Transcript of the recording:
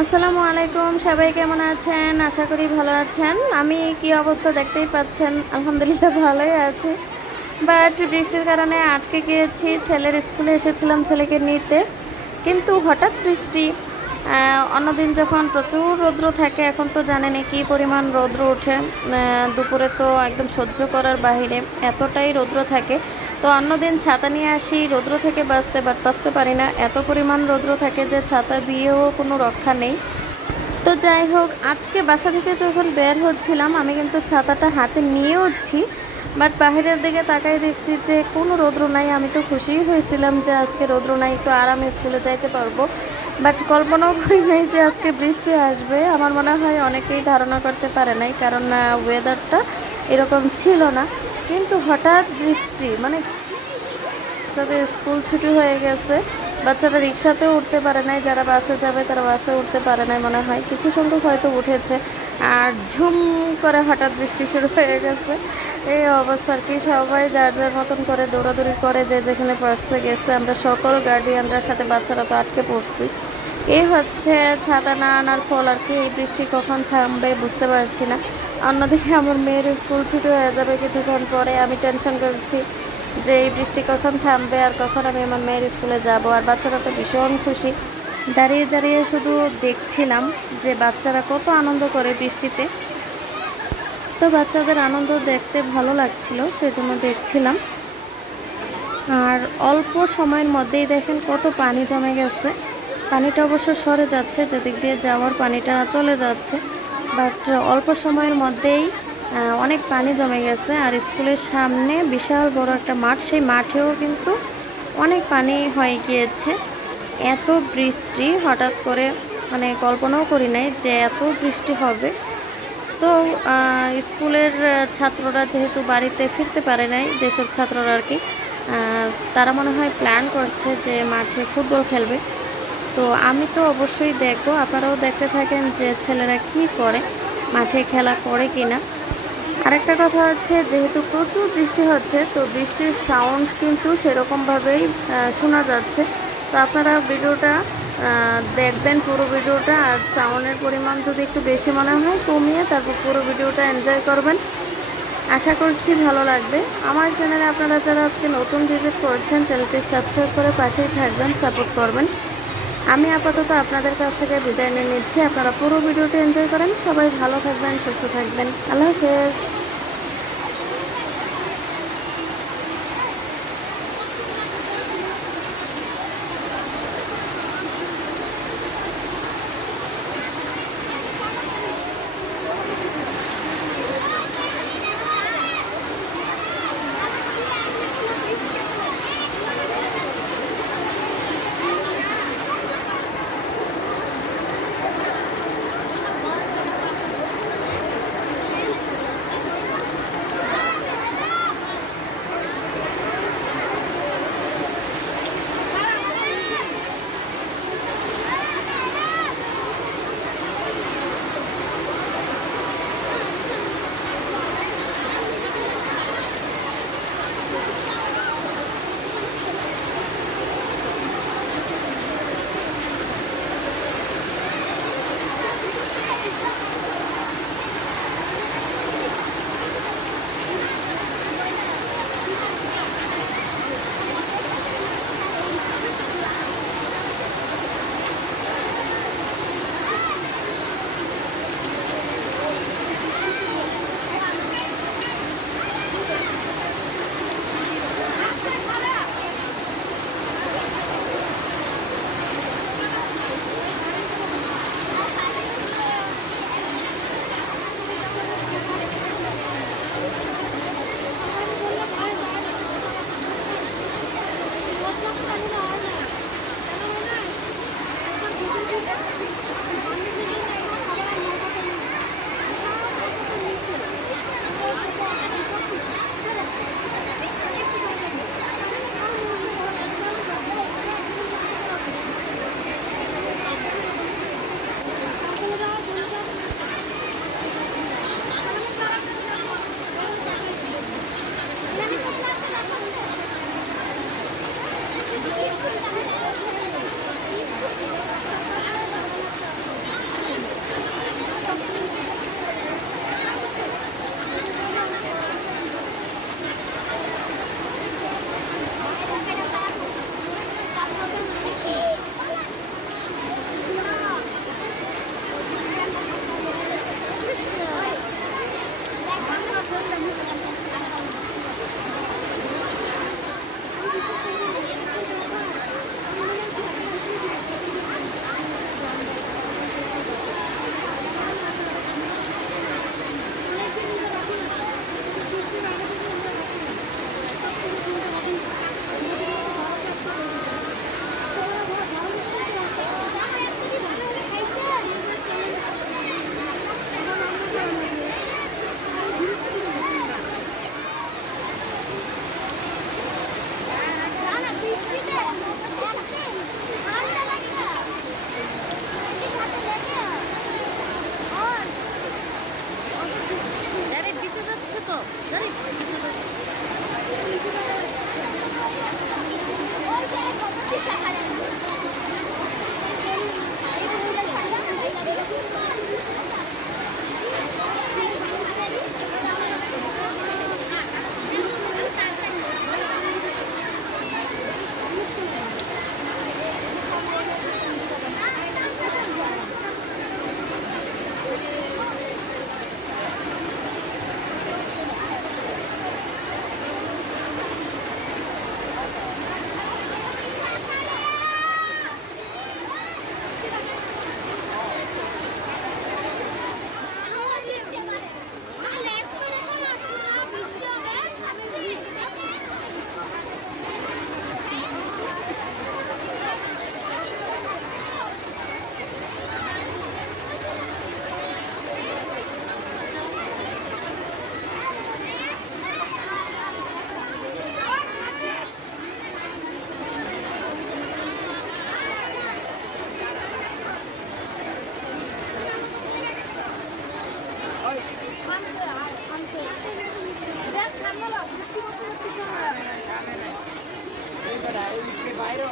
আসসালামু আলাইকুম, সবাই কেমন আছেন? আশা করি ভালো আছেন। আমি কি অবস্থা দেখতেই পাচ্ছেন? আলহামদুলিল্লাহ ভালোই আছি। বাট বৃষ্টির কারণে আটকে গিয়েছি। ছেলের স্কুলে এসেছিলাম ছেলেকে নিতে। কিন্তু হঠাৎ বৃষ্টি অন্যদিন যখন প্রচুর রৌদ্র থাকে, এখন তো জানেনই কী পরিমাণ রৌদ্র ওঠে। দুপুরে তো একদম সহ্য করার বাইরে এতটাই রৌদ্র থাকে। তো অন্যদিন ছাতা নিয়ে আসি। রৌদ্র থেকে বাঁচতে বাট বাঁচতে পারি না। এত পরিমাণ রৌদ্র থাকে যে ছাতা দিয়েও কোনো রক্ষা নেই। তো যাই হোক, আজকে বাসা থেকে যখন বের হচ্ছিলাম, আমি কিন্তু ছাতাটা হাতে নিয়েওছি বাট বাইরের দিকে তাকাই দেখছি যে কোনো রৌদ্র নাই। আমি তো খুশিই হয়েছিলাম যে আজকে রৌদ্র নাই, একটু আরামে স্কুলে যাইতে পারব। বাট কল্পনাও করি নাই যে আজকে বৃষ্টি আসবে। আমার মনে হয় অনেকেই ধারণা করতে পারে নাই, কারণ ওয়েদারটা এরকম ছিল না। কিন্তু হঠাৎ বৃষ্টি মানে বাচ্চাদের স্কুল ছুটি হয়ে গেছে। বাচ্চারা রিক্সাতেও উঠতে পারে নাই, যারা বাসে যাবে তারা বাসে উঠতে পারে নাই মনে হয়। কিছু সংখ্যক হয়তো উঠেছে। আর ঝুম করে হঠাৎ বৃষ্টি শুরু হয়ে গেছে। এই অবস্থা কি, সবাই যার যার মতন করে দৌড়াদৌড়ি করে, যে যেখানে পারছে গেছে। আমরা সকল গার্ডিয়ানরা সাথে বাচ্চারা তো আটকে পড়ছি। এই হচ্ছে ছাতা না আনার ফল আর কি, এই বৃষ্টি কখন থামবে বুঝতে পারছি না। অন্যদিকে আমার মেয়ের স্কুল ছুটি হয়ে যাবে কিছুক্ষণ পরে, আমি টেনশন করছি। যে এই বৃষ্টি কখন থামবে আর কখন আমি আমার মেয়ের স্কুলে যাব। আর বাচ্চারা তো ভীষণ খুশি। দাঁড়িয়ে দাঁড়িয়ে শুধু দেখছিলাম যে বাচ্চারা কত আনন্দ করে বৃষ্টিতে। তো বাচ্চাদের আনন্দ দেখতে ভালো লাগছিল, সেজন্য দেখছিলাম। আর অল্প সময়ের মধ্যেই দেখেন কত পানি জমে গেছে। পানিটা অবশ্য সরে যাচ্ছে, যেদিক দিয়ে যাওয়ার পানিটা চলে যাচ্ছে। বাট অল্প সময়ের মধ্যেই অনেক পানি জমে গেছে আর স্কুলের সামনে বিশাল বড় একটা মাঠ, সেই মাঠেও কিন্তু অনেক পানি হয়ে গিয়েছে। এত বৃষ্টি, হঠাৎ করে মানে কল্পনাও করি নাই যে এত বৃষ্টি হবে। তো স্কুলের ছাত্ররা যেহেতু বাড়িতে ফিরতে পারে নাই, যেসব ছাত্ররা আর কি তারা মনে হয় প্ল্যান করছে যে মাঠে ফুটবল খেলবে। তো আমি তো অবশ্যই দেখব, আপনারাও দেখতে থাকেন যে ছেলেরা কি করে, মাঠে খেলা করে কি না আরেকটা কথা হচ্ছে, যেহেতু প্রচুর বৃষ্টি হচ্ছে, তো বৃষ্টির সাউন্ড কিন্তু সেরকমভাবেই শোনা যাচ্ছে। তো আপনারা ভিডিওটা দেখবেন পুরো ভিডিওটা, আর সাউন্ডের পরিমাণ যদি একটু বেশি মনে হয়, কমিয়ে তারপর পুরো ভিডিওটা এনজয় করবেন। আশা করছি ভালো লাগবে। আমার চ্যানেলে আপনারা যারা আজকে নতুন ভিজিট করছেন চ্যানেলটি সাবস্ক্রাইব করে পাশেই থাকবেন সাপোর্ট করবেন। আমি আপাতত আপনাদের কাছ থেকে বিদায় নিয়ে নিচ্ছি। আপনারা পুরো ভিডিওটি এনজয় করেন। সবাই ভালো থাকবেন, সুস্থ থাকবেন। আল্লাহ হাফেজ। বাইরে